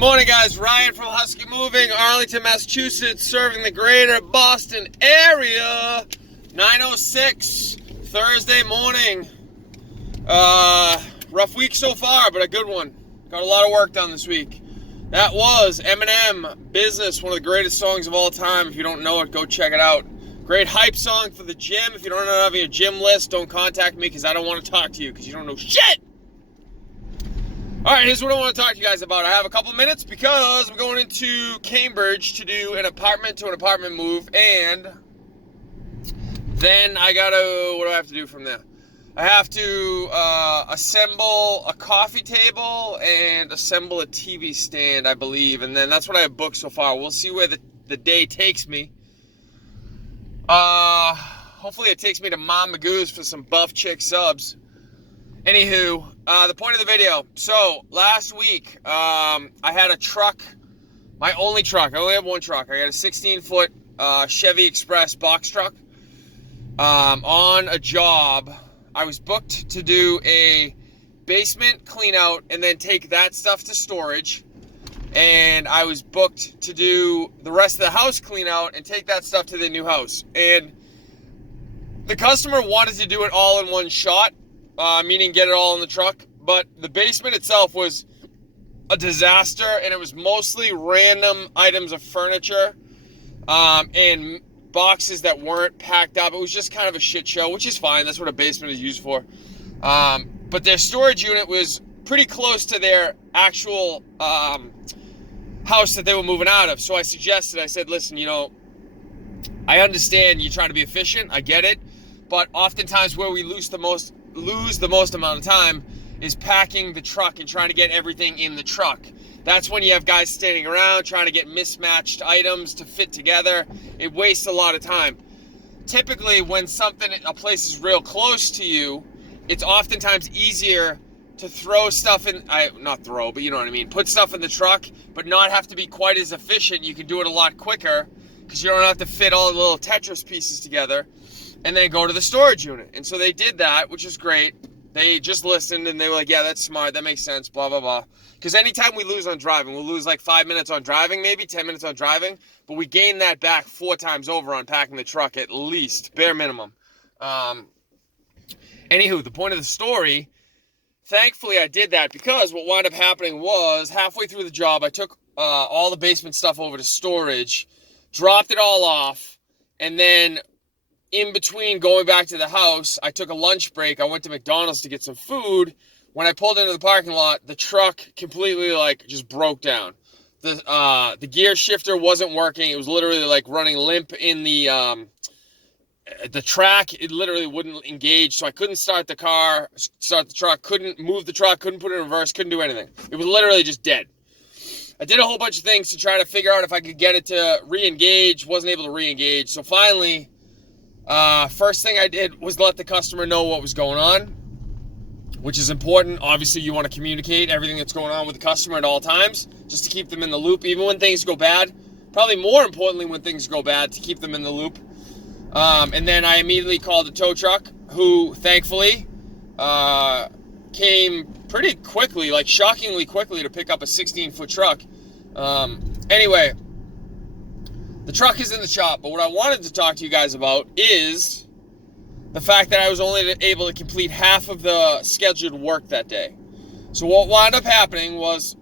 Good morning, guys. Ryan from Husky Moving, Arlington, Massachusetts, serving the greater Boston area. 9:06 Thursday morning. Rough week so far, but a good one. Got a lot of work done this week. That was Eminem, Business, one of the greatest songs of all time. If you don't know it, go check it out. Great hype song for the gym. If you don't have your gym list, don't contact me because I don't want to talk to you because you don't know shit. All right, here's what I want to talk to you guys about. I have a couple minutes because I'm going into Cambridge to do an apartment move, and then I gotta, what do I have to do from there? I have to assemble a coffee table and assemble a TV stand, I believe, and then that's what I have booked so far. We'll see where the day takes me. Hopefully it takes me to Mom Magoo's for some buff chick subs. Anywho, the point of the video. So, last week, I had a truck, my only truck. I only have one truck. I got a 16-foot Chevy Express box truck on a job. I was booked to do a basement clean out and then take that stuff to storage. And I was booked to do the rest of the house clean out and take that stuff to the new house. And the customer wanted to do it all in one shot. Meaning get it all in the truck, but the basement itself was a disaster, and it was mostly random items of furniture and boxes that weren't packed up. It was just kind of a shit show, which is fine. That's what a basement is used for. But their storage unit was pretty close to their actual house that they were moving out of. So I said, listen, I understand you're trying to be efficient. I get it. But oftentimes where we lose the most amount of time is packing the truck and trying to get everything in the truck. That's when you have guys standing around trying to get mismatched items to fit together. It wastes a lot of time. Typically, when a place is real close to you, it's oftentimes easier to throw stuff in, not throw, but you know what I mean, put stuff in the truck, but not have to be quite as efficient. You can do it a lot quicker because you don't have to fit all the little Tetris pieces together and then go to the storage unit. And so they did that, which is great. They just listened and they were like, yeah, that's smart. That makes sense, blah, blah, blah. Because anytime we lose on driving, we'll lose like 5 minutes on driving, maybe 10 minutes on driving, but we gain that back 4 times over on packing the truck at least, bare minimum. Anywho, the point of the story, thankfully I did that because what wound up happening was halfway through the job, I took all the basement stuff over to storage, dropped it all off, and then in between going back to the house, I took a lunch break. I went to McDonald's to get some food. When I pulled into the parking lot, the truck completely just broke down. The gear shifter wasn't working. It was literally running limp in the track. It literally wouldn't engage, so I couldn't start the truck, couldn't move the truck, couldn't put it in reverse, couldn't do anything. It was literally just dead. I did a whole bunch of things to try to figure out if I could get it to re-engage. Wasn't able to re-engage. So finally, first thing I did was let the customer know what was going on, which is important. Obviously, you want to communicate everything that's going on with the customer at all times, just to keep them in the loop, even when things go bad. Probably more importantly, when things go bad, to keep them in the loop. And then I immediately called the tow truck, who thankfully came pretty quickly, shockingly quickly, to pick up a 16-foot truck. Anyway, the truck is in the shop, but what I wanted to talk to you guys about is the fact that I was only able to complete half of the scheduled work that day. So what wound up happening was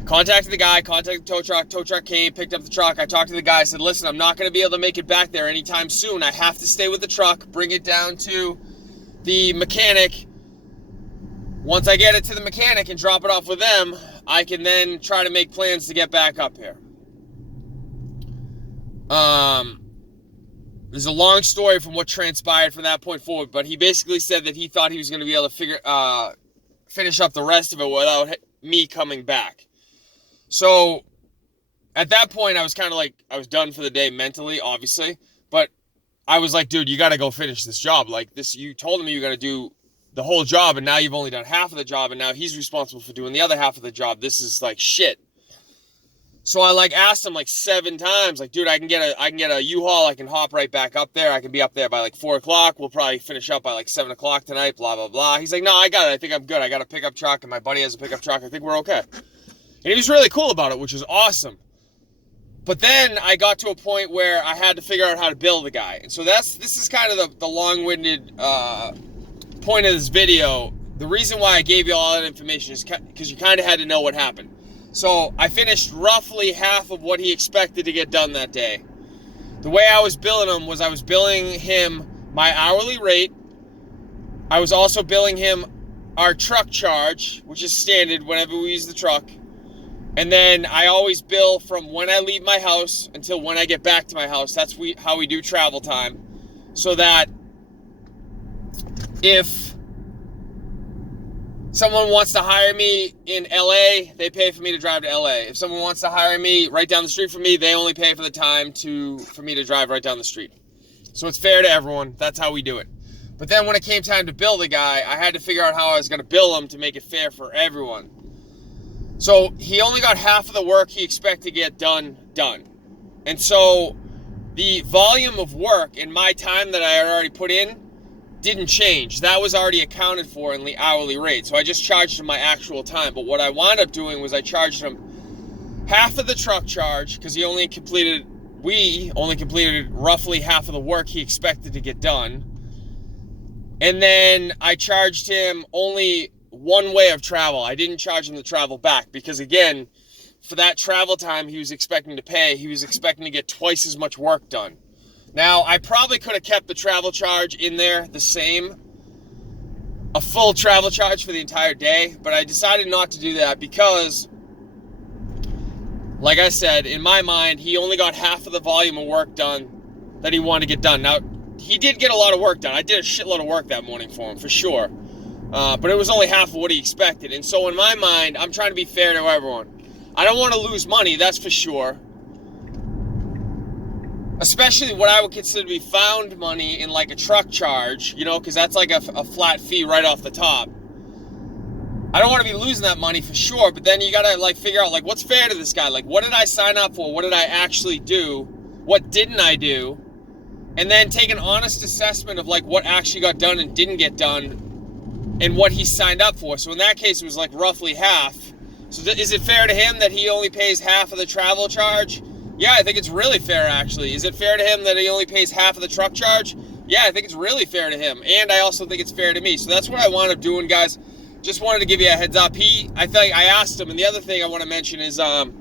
I contacted the guy, contacted the tow truck came, picked up the truck. I talked to the guy, I said, listen, I'm not going to be able to make it back there anytime soon. I have to stay with the truck, bring it down to the mechanic. Once I get it to the mechanic and drop it off with them, I can then try to make plans to get back up here. There's a long story from what transpired from that point forward, but he basically said that he thought he was going to be able to finish up the rest of it without me coming back. So at that point, I was kind of I was done for the day mentally, obviously, but I was like, dude, you got to go finish this job. You told me you got to do the whole job, and now you've only done half of the job, and now he's responsible for doing the other half of the job. This is shit. So I like asked him like 7 times, like, dude, I can get a U-Haul, I can hop right back up there. I can be up there by like 4 o'clock. We'll probably finish up by like 7 o'clock tonight, blah, blah, blah. He's like, no, I got it. I think I'm good. I got a pickup truck and my buddy has a pickup truck. I think we're okay. And he was really cool about it, which was awesome. But then I got to a point where I had to figure out how to bill the guy. And so this is kind of the long-winded point of this video. The reason why I gave you all that information is because you kind of had to know what happened. So I finished roughly half of what he expected to get done that day. The way I was billing him was I was billing him my hourly rate. I was also billing him our truck charge, which is standard whenever we use the truck. And then I always bill from when I leave my house until when I get back to my house. That's how we do travel time. So that if someone wants to hire me in LA, they pay for me to drive to LA. If someone wants to hire me right down the street from me, they only pay for the time for me to drive right down the street. So it's fair to everyone. That's how we do it. But then when it came time to bill the guy, I had to figure out how I was going to bill him to make it fair for everyone. So he only got half of the work he expected to get done. And so the volume of work in my time that I had already put in didn't change. That was already accounted for in the hourly rate. So I just charged him my actual time. But what I wound up doing was I charged him half of the truck charge because we only completed roughly half of the work he expected to get done. And then I charged him only one way of travel. I didn't charge him the travel back because, again, for that travel time he was expecting to pay, he was expecting to get twice as much work done. Now, I probably could have kept the travel charge in there the same, a full travel charge for the entire day, but I decided not to do that because, like I said, in my mind, he only got half of the volume of work done that he wanted to get done. Now, he did get a lot of work done. I did a shitload of work that morning for him, for sure. But it was only half of what he expected. And so in my mind, I'm trying to be fair to everyone. I don't want to lose money, that's for sure. Especially what I would consider to be found money in like a truck charge, because that's like a flat fee right off the top. I don't want to be losing that money for sure, but then you got to like figure out like what's fair to this guy. Like, what did I sign up for? What did I actually do? What didn't I do? And then take an honest assessment of like what actually got done and didn't get done and what he signed up for. So in that case, it was like roughly half. So is it fair to him that he only pays half of the travel charge? Yeah, I think it's really fair, actually. Is it fair to him that he only pays half of the truck charge? Yeah, I think it's really fair to him. And I also think it's fair to me. So that's what I wound up doing, guys. Just wanted to give you a heads up. I asked him, and the other thing I want to mention is, rather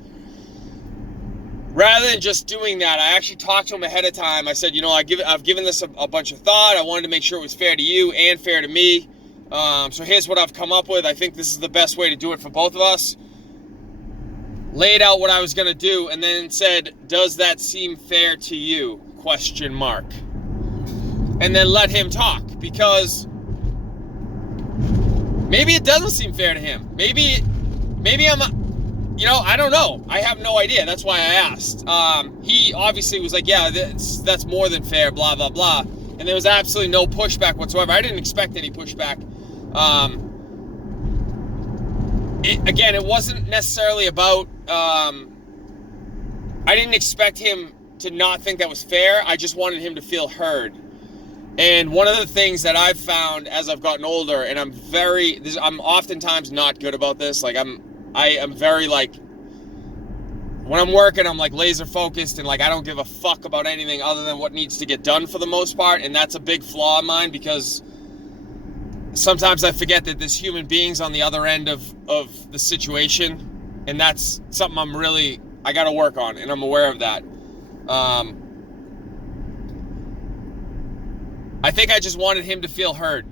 than just doing that, I actually talked to him ahead of time. I said, I've given this a bunch of thought. I wanted to make sure it was fair to you and fair to me. So here's what I've come up with. I think this is the best way to do it for both of us. Laid out what I was going to do and then said, does that seem fair to you? ? And then let him talk, because maybe it doesn't seem fair to him. Maybe I'm, I don't know. I have no idea. That's why I asked. He obviously was like, yeah, that's more than fair, blah, blah, blah. And there was absolutely no pushback whatsoever. I didn't expect any pushback. It wasn't necessarily about, I didn't expect him to not think that was fair. I just wanted him to feel heard. And one of the things that I've found as I've gotten older, and I'm oftentimes not good about this. Like I am very like, when I'm working, I'm like laser focused and like I don't give a fuck about anything other than what needs to get done for the most part. And that's a big flaw of mine, because sometimes I forget that there's human beings on the other end of the situation. And that's something I got to work on, and I'm aware of that. I think I just wanted him to feel heard,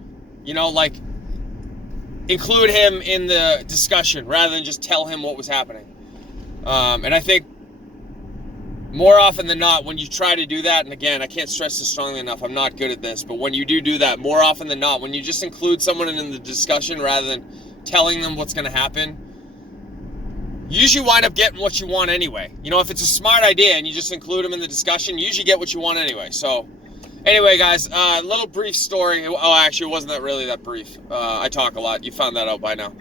like include him in the discussion rather than just tell him what was happening. And I think more often than not, when you try to do that, and again, I can't stress this strongly enough, I'm not good at this, but when you do that, more often than not, when you just include someone in the discussion rather than telling them what's going to happen, you usually wind up getting what you want anyway. If it's a smart idea and you just include them in the discussion, you usually get what you want anyway. So anyway, guys, little brief story. Oh, actually, it wasn't really that brief. I talk a lot. You found that out by now.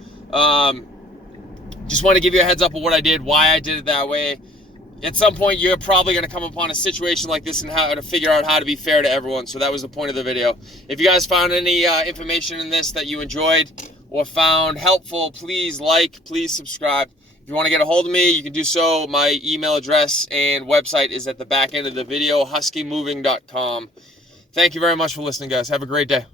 Just want to give you a heads up of what I did, why I did it that way. At some point, you're probably going to come upon a situation like this and how to figure out how to be fair to everyone. So that was the point of the video. If you guys found any information in this that you enjoyed or found helpful, please like, please subscribe. If you want to get a hold of me, you can do so. My email address and website is at the back end of the video, huskymoving.com. Thank you very much for listening, guys. Have a great day.